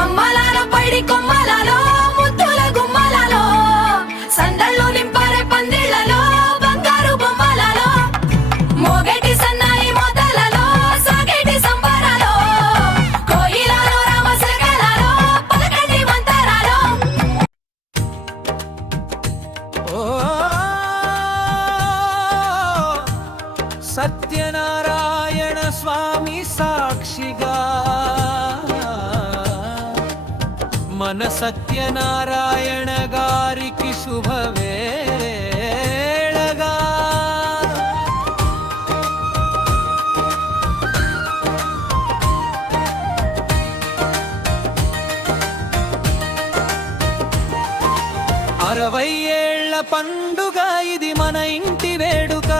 అమ్మలాలో పైడి కొమ్మలలో ముద్దుల గుమ్మలలో సందళ్ళు నింపారే పందిళ్లలో బంగారు బొమ్మలలో మోగేటి సన్నాయి మోతలలో సాగేటి సంబరాలో కోయిలలో రామశకలలో పలకండి మంతరాలో. సత్యనారాయణ స్వామి సాక్షిగా మన సత్యనారాయణ గారికి శుభవేళగా అరవై ఏళ్ల పండుగ ఇది మన ఇంటి వేడుక.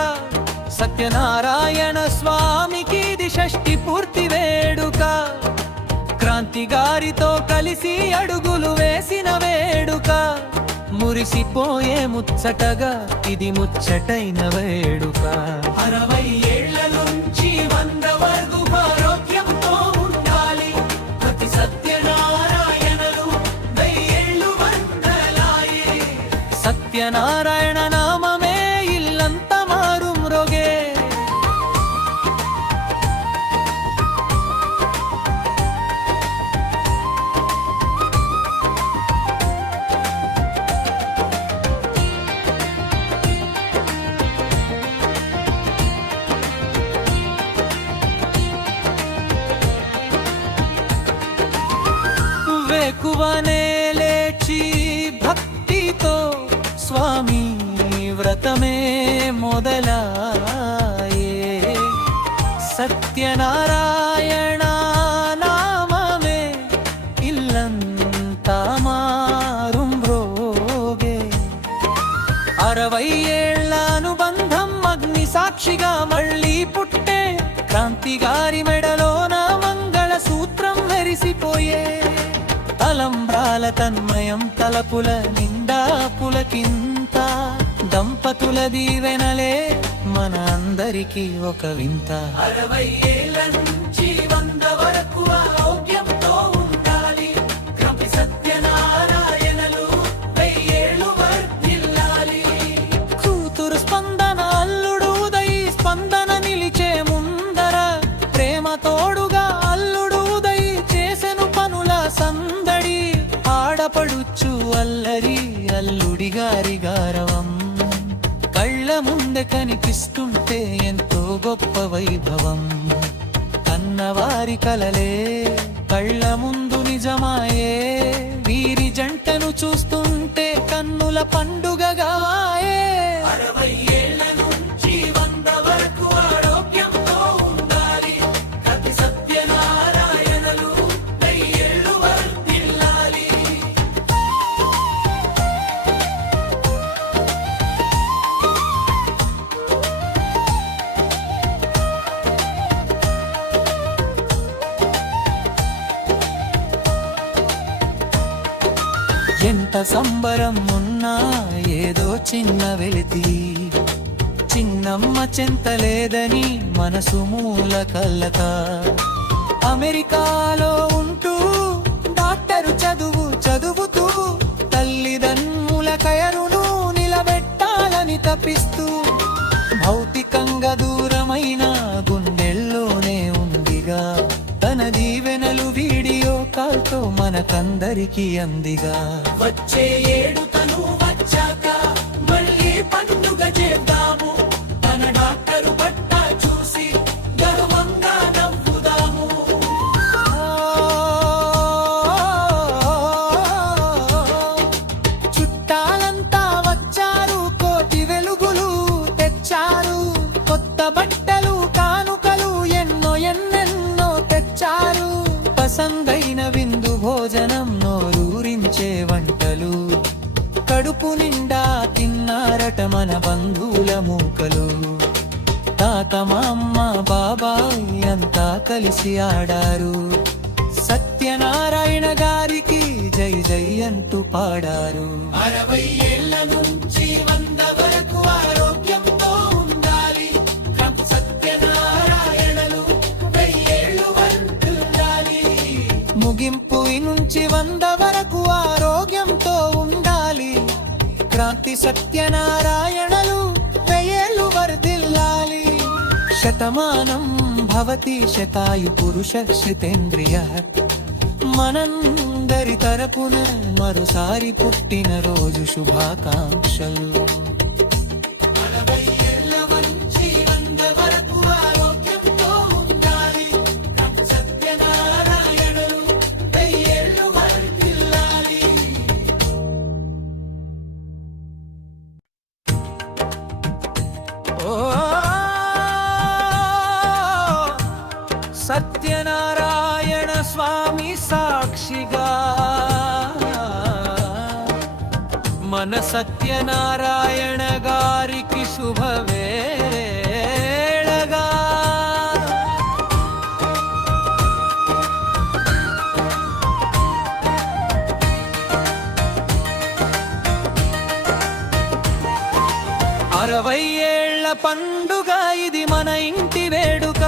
సత్యనారాయణ స్వామికి ఇది షష్ఠి పూర్తి వేడుక. క్రాంతి గారితో కలిసి అడుగులు వేసిన వేడుక. మురిసిపోయే ముచ్చటగా ఇది ముచ్చటైన వేడుక. 60 ఏళ్ల నుంచి 100 వరకు ఆరోగ్యంతో ఉండాలి. ప్రతి సత్యనారాయణలు 1000 ఏళ్ళు వందలాయే. సత్యనారాయణ నామమే ఇల్లంతా మారు మ్రోగే. వేకువనే లేచి భక్తితో స్వామి వ్రతమే మొదలాయే. సత్యనారాయణ నామమే ఇల్లంతా మారుమ్రోగే. 60 ఏళ్ల అనుబంధం అగ్ని సాక్షిగా మళ్ళీ పుట్టే. క్రాంతి గారి మెడలోన మంగళ సూత్రం మెరిసిపోయే. తలంబ్రాల తన్మయం తలపుల నిండా పులకింత. దంపతుల దీవెనలే మన అందరికీ ఒక వింత. 60 ఏళ్ల నుంచి 100 వరకు ఆరోగ్యంతో ఉండాలి. క్రాంతి సత్యనారాయణలు 1000 ఏళ్ళు వర్ధిల్లాలి. కూతురు స్పందన అల్లుడు ఉదయ్ స్పందన నిలిచే ముందర. ప్రేమ తోడుగా అల్లుడు ఉదయ్ చేసెను పనుల సందడి. ఆడపడుచు అల్లరి అల్లుడి గారి గారవం కళ్ళ ముందే కనిపిస్తుంటే ఎంతో గొప్ప వైభవం. కన్నవారి కలలే కళ్ళ ముందు నిజమాయే. వీరి జంటను చూస్తుంటే కన్నుల పండుగగాయే. 60 ఏళ్ల నుంచి 100 వరకు ఆరోగ్యంతో ఉండాలి. ప్రతి సత్యనారాయణలు 1000 ఏళ్ళు వర్ధిల్లాలి. ఎంత సంబరం ఉన్నా ఏదో చిన్న వెలితి. చిన్నమ్మ చెంతలేదని మనసు మూల కల్లత. అమెరికాలో ఉంటూ డాక్టరు చదువుతూ తల్లిదండ్రుల కయరును నిలబెట్టాలని తపిస్తూ. భౌతికంగా దూరమైన గుండెల్లోనే ఉందిగా. తన దీవెనలు వీడియో కాల్తో మనకందరికీ అందిగా. వచ్చే ఏడు తను వచ్చాక మళ్ళీ పండుగ చేద్దాము. తన డాక్టరు పట్ట చూసి గర్వంగా నవ్వుదాము. చుట్టాలంతా వచ్చారు, కోటి వెలుగులు తెచ్చారు. కొత్త బట్టలు కానుకలు ఎన్నెన్నో తెచ్చారు. పసందైన విందు భోజనం నోరూరించే వంటలు. కడుపు నిండా తిన్నారట మన బంధువుల మూకలు. తాత మామ్మ బాబాయ్ అంతా కలిసి ఆడారు. సత్యనారాయణ గారికి జై జై అంటూ పాడారు. 60 ఏళ్ల నుంచి 100 వరకు ఆరోగ్యంతో ఉండాలి. సత్యనారాయణలు 1000 ఏళ్ళు వర్ధిల్లాలి. ముగింపు నుంచి 100 వరకు ఆరోగ్యంతో ఉండాలి. క్రాంతి సత్యనారాయణలు 1000 ఏళ్ళు వర్ధిల్లాలి. శతమానం భవతి శతాయు పురుష శ్రితేంద్రియ. మనందరి తరపున మరోసారి పుట్టిన రోజు శుభాకాంక్షలు. 60 ఏళ్ల నుంచి 100 వరకు ఆరోగ్యంతో ఉండాలి. సత్యనారాయణులు 1000 ఏళ్ళు వర్ధిల్లాలి. ఓ సత్యనారాయణ స్వామి సాక్షిగా మన సత్యనారాయణ గారికి శుభవేళగా. అరవై ఏళ్ల పండుగ ఇది మన ఇంటి వేడుక.